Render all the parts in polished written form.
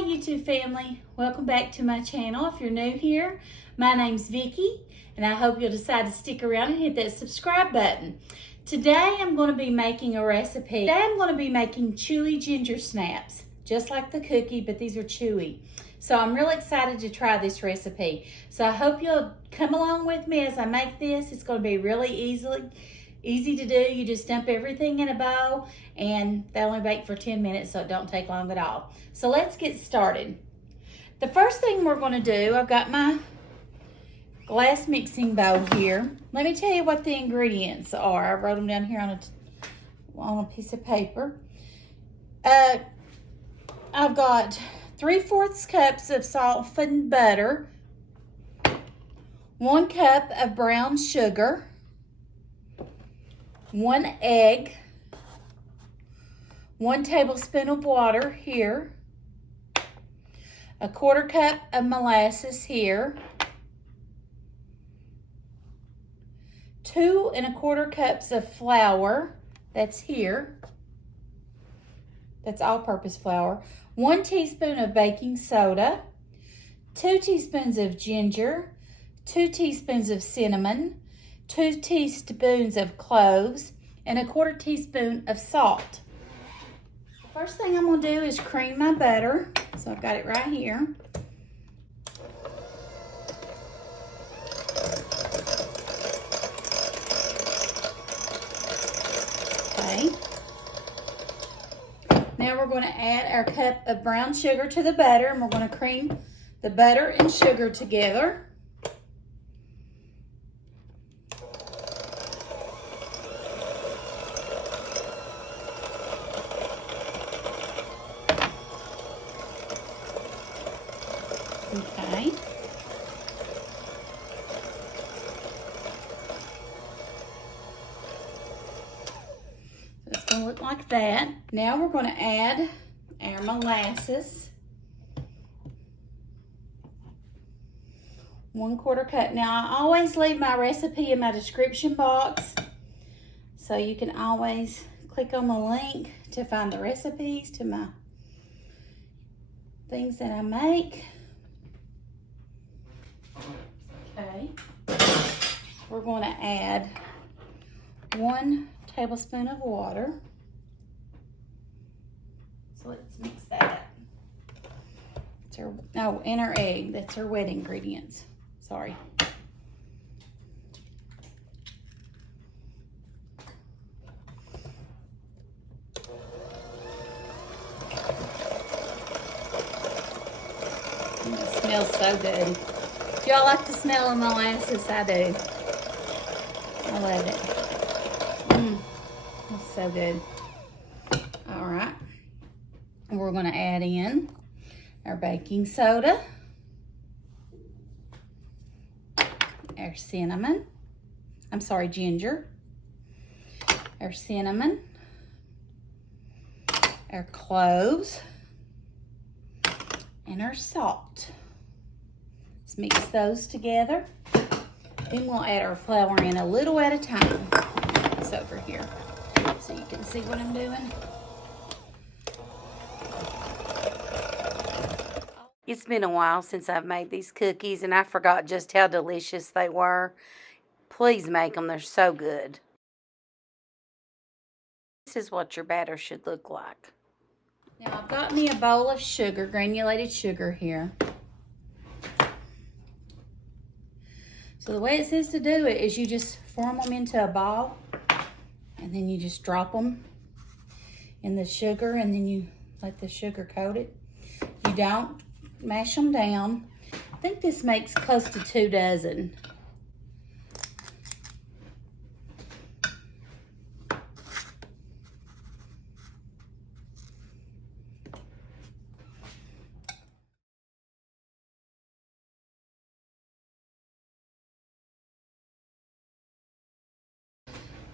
Hi YouTube family, welcome back to my channel. If you're new here, my name's Vicki and I hope you'll decide to stick around and hit that subscribe button. Today I'm going to be making a recipe. Today I'm going to be making chewy ginger snaps, just like the cookie, but these are chewy. So I'm really excited to try this recipe. So I hope you'll come along with me as I make this. It's going to be really easy to do. You just dump everything in a bowl and they only bake for 10 minutes, so it don't take long at all. So let's get started. The first thing we're going to do, I've got my glass mixing bowl here. Let me tell you what the ingredients are. I wrote them down here on a piece of paper. I've got 3/4 cups of softened butter, 1 cup of brown sugar, 1 egg, 1 tablespoon of water here, 1/4 cup of molasses here, 2 1/4 cups of flour, that's here, that's all-purpose flour, 1 teaspoon of baking soda, 2 teaspoons of ginger, 2 teaspoons of cinnamon, 2 teaspoons of cloves, and 1/4 teaspoon of salt. First thing I'm going to do is cream my butter. So I've got it right here. Okay. Now we're going to add our cup of brown sugar to the butter, and we're going to cream the butter and sugar together. Okay. So it's going to look like that. Now we're going to add our molasses. 1/4 cup. Now I always leave my recipe in my description box, so you can always click on the link to find the recipes to my things that I make. Okay, we're going to add 1 tablespoon of water. So let's mix that up. And our egg. That's our wet ingredients. Sorry. It smells so good. Do y'all like the smell of molasses? I do. I love it. That's so good. All right. We're going to add in our baking soda, our ginger, our cinnamon, our cloves, and our salt. Let's mix those together. Then we'll add our flour in a little at a time. It's over here so you can see what I'm doing. It's been a while since I've made these cookies and I forgot just how delicious they were. Please make them, they're so good. This is what your batter should look like. Now I've got me a bowl of sugar, granulated sugar here. So the way it says to do it is you just form them into a ball and then you just drop them in the sugar and then you let the sugar coat it. You don't mash them down. I think this makes close to 2 dozen.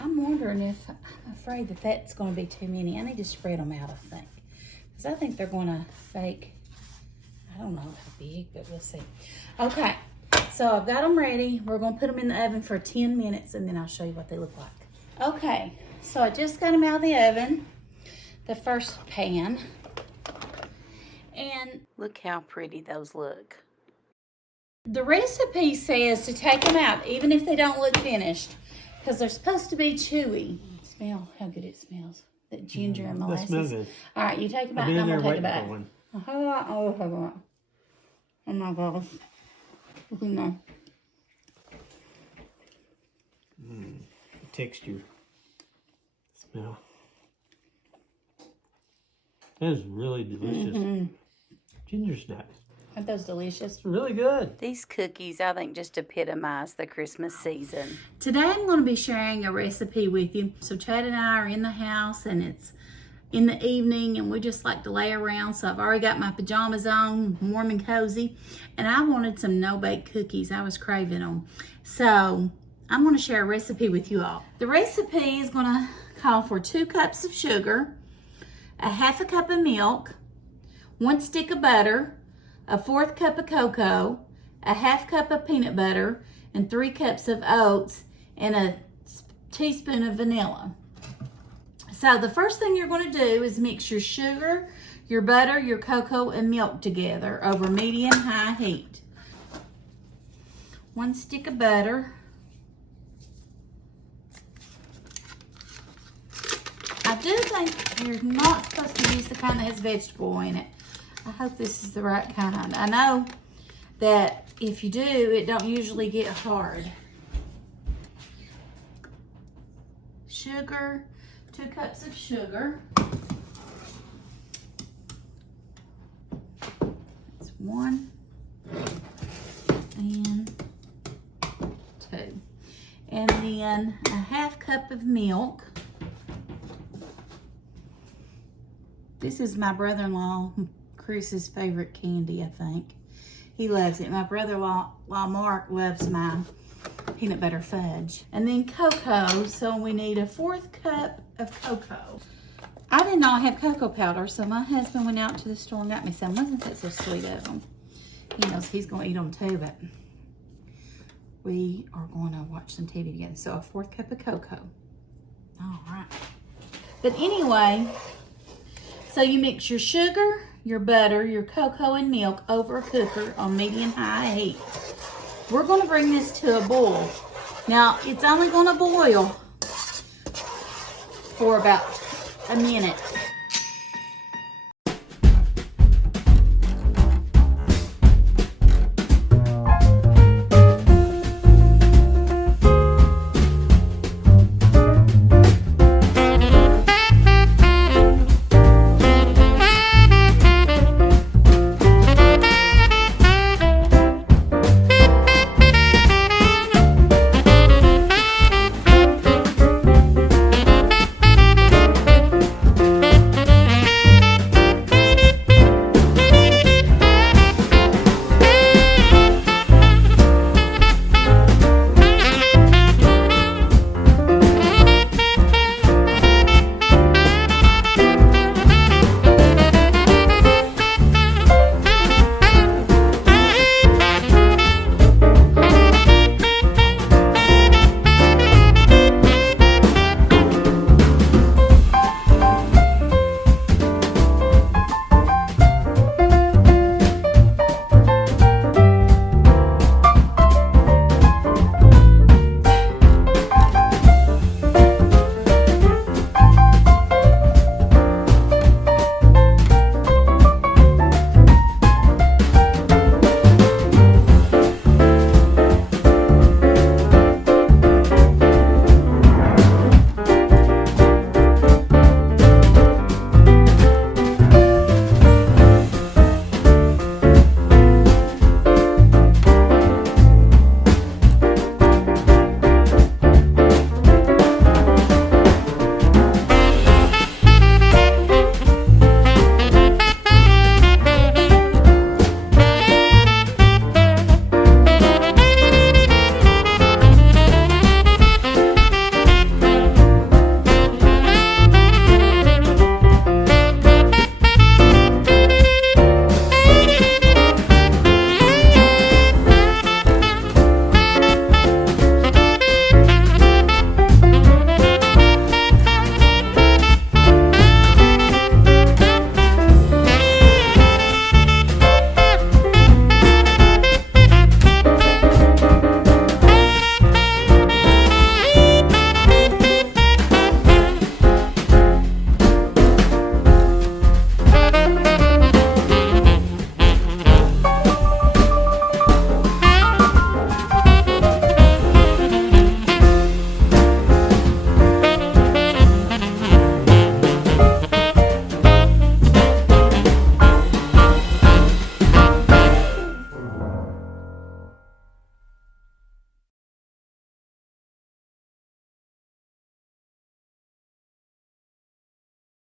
I'm wondering if, I'm afraid that that's going to be too many. I need to spread them out, I think. Because I think they're going to bake, I don't know how big, but we'll see. Okay, so I've got them ready. We're going to put them in the oven for 10 minutes and then I'll show you what they look like. Okay, so I just got them out of the oven, the first pan. And look how pretty those look. The recipe says to take them out even if they don't look finished because they're supposed to be chewy. Smell how good it smells. That ginger and molasses. That smells good. All right, you take them out and I'm going to take it back. Oh my gosh. Look in there. Texture. Smell. That is really delicious. Ginger snaps. Aren't those delicious? It's really good. These cookies, I think, just epitomize the Christmas season. Today, I'm going to be sharing a recipe with you. So Chad and I are in the house, and it's in the evening, and we just like to lay around. So I've already got my pajamas on, warm and cozy, and I wanted some no-bake cookies. I was craving them. So I'm going to share a recipe with you all. The recipe is going to call for 2 cups of sugar, a 1/2 cup of milk, 1 stick of butter, a 1/4 cup of cocoa, a 1/2 cup of peanut butter, and 3 cups of oats, and a teaspoon of vanilla. So the first thing you're going to do is mix your sugar, your butter, your cocoa, and milk together over medium-high heat. 1 stick of butter. I do think you're not supposed to use the kind that has vegetable in it. I hope this is the right kind. I know that if you do, it don't usually get hard. Sugar, 2 cups of sugar. That's 1 and 2. And then a 1/2 cup of milk. This is my brother-in-law, Chris's favorite candy, I think. He loves it. My brother-in-law, Mark, loves my peanut butter fudge. And then cocoa, so we need a 1/4 cup of cocoa. I did not have cocoa powder, so my husband went out to the store and got me some. Wasn't that so sweet of him? He knows he's going to eat them too, but we are going to watch some TV together. So a 1/4 cup of cocoa. All right. But anyway, so you mix your sugar, your butter, your cocoa, and milk over a cooker on medium-high heat. We're going to bring this to a boil. Now, it's only going to boil for about a minute.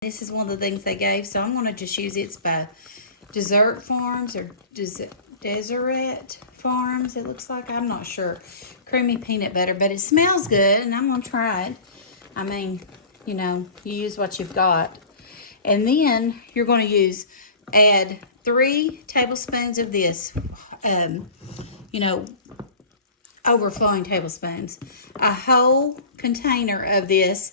This is one of the things they gave, so I'm going to just use it's by Dessert Farms or Deseret Farms, it looks like. I'm not sure. Creamy peanut butter, but it smells good, and I'm going to try it. I mean, you know, you use what you've got. And then you're going to add 3 tablespoons of this, you know, overflowing tablespoons. A whole container of this,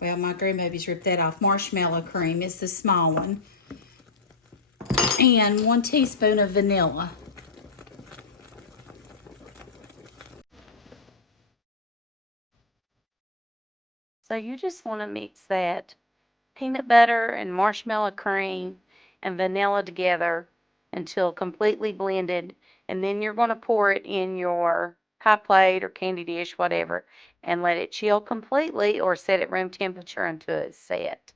well, my grandbaby's ripped that off, marshmallow cream. It's the small one. And 1 teaspoon of vanilla. So you just want to mix that peanut butter and marshmallow cream and vanilla together until completely blended. And then you're going to pour it in your pie plate or candy dish, whatever, and let it chill completely or set at room temperature until it's set.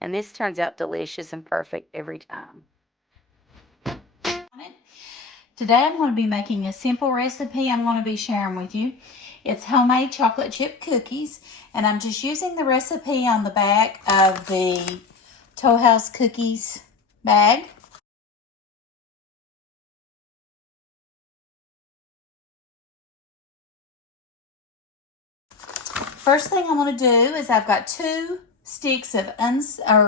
And this turns out delicious and perfect every time. Today I'm going to be making a simple recipe I'm going to be sharing with you. It's homemade chocolate chip cookies, and I'm just using the recipe on the back of the Toll House Cookies bag. First thing I'm going to do is I've got 2 sticks of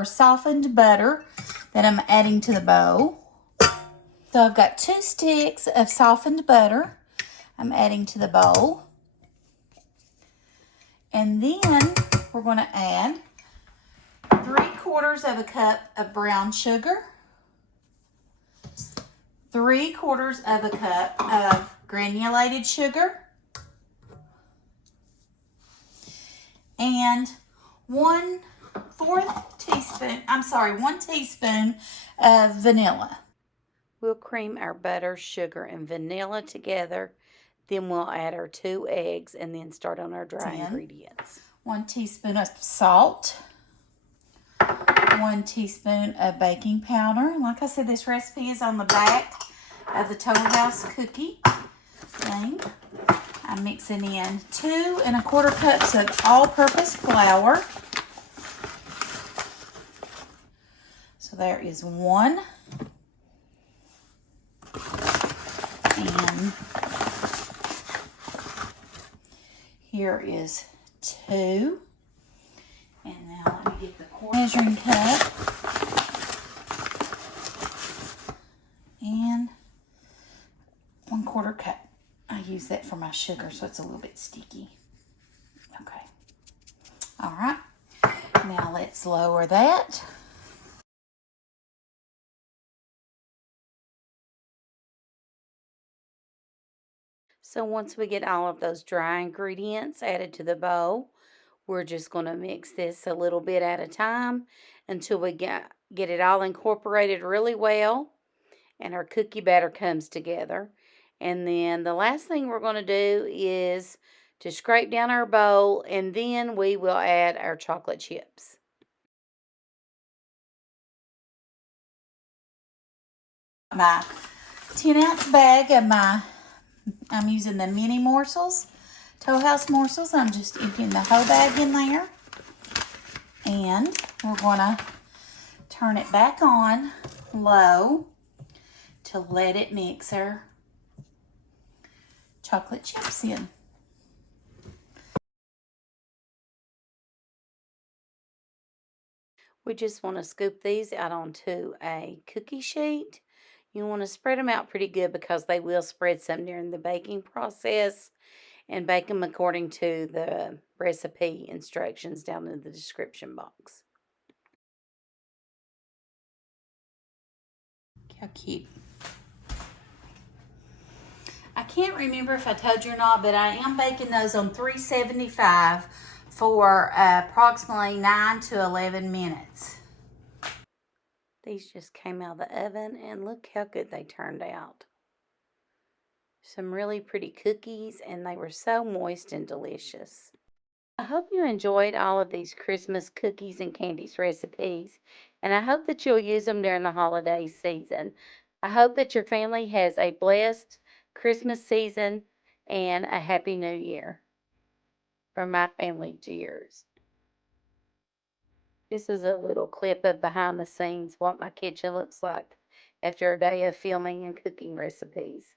softened butter that I'm adding to the bowl. So I've got 2 sticks of softened butter I'm adding to the bowl. And then we're going to add 3/4 of a cup of brown sugar, 3/4 of a cup of granulated sugar, and 1 teaspoon of vanilla. We'll cream our butter, sugar, and vanilla together. Then we'll add our 2 eggs and then start on our dry ingredients. 1 teaspoon of salt, 1 teaspoon of baking powder. Like I said, this recipe is on the back of the Toll House cookie thing. I'm mixing in 2 1/4 cups of all-purpose flour. So there is 1. And here is 2. And now let me get the measuring cup. And 1/4 cup. I use that for my sugar, so it's a little bit sticky. Okay. All right. Now let's lower that. So once we get all of those dry ingredients added to the bowl, we're just going to mix this a little bit at a time until we get it all incorporated really well and our cookie batter comes together. And then the last thing we're going to do is to scrape down our bowl, and then we will add our chocolate chips. My 10-ounce bag of I'm using the mini morsels, Toll House morsels. I'm just emptying the whole bag in there. And we're going to turn it back on low to let it mix our chocolate chips in. We just want to scoop these out onto a cookie sheet. You want to spread them out pretty good because they will spread some during the baking process, and bake them according to the recipe instructions down in the description box. How cute. I can't remember if I told you or not, but I am baking those on 375 for approximately 9 to 11 minutes. These just came out of the oven, and look how good they turned out. Some really pretty cookies, and they were so moist and delicious. I hope you enjoyed all of these Christmas cookies and candies recipes, and I hope that you'll use them during the holiday season. I hope that your family has a blessed Christmas season and a Happy New Year from my family to yours. This is a little clip of behind the scenes, what my kitchen looks like after a day of filming and cooking recipes.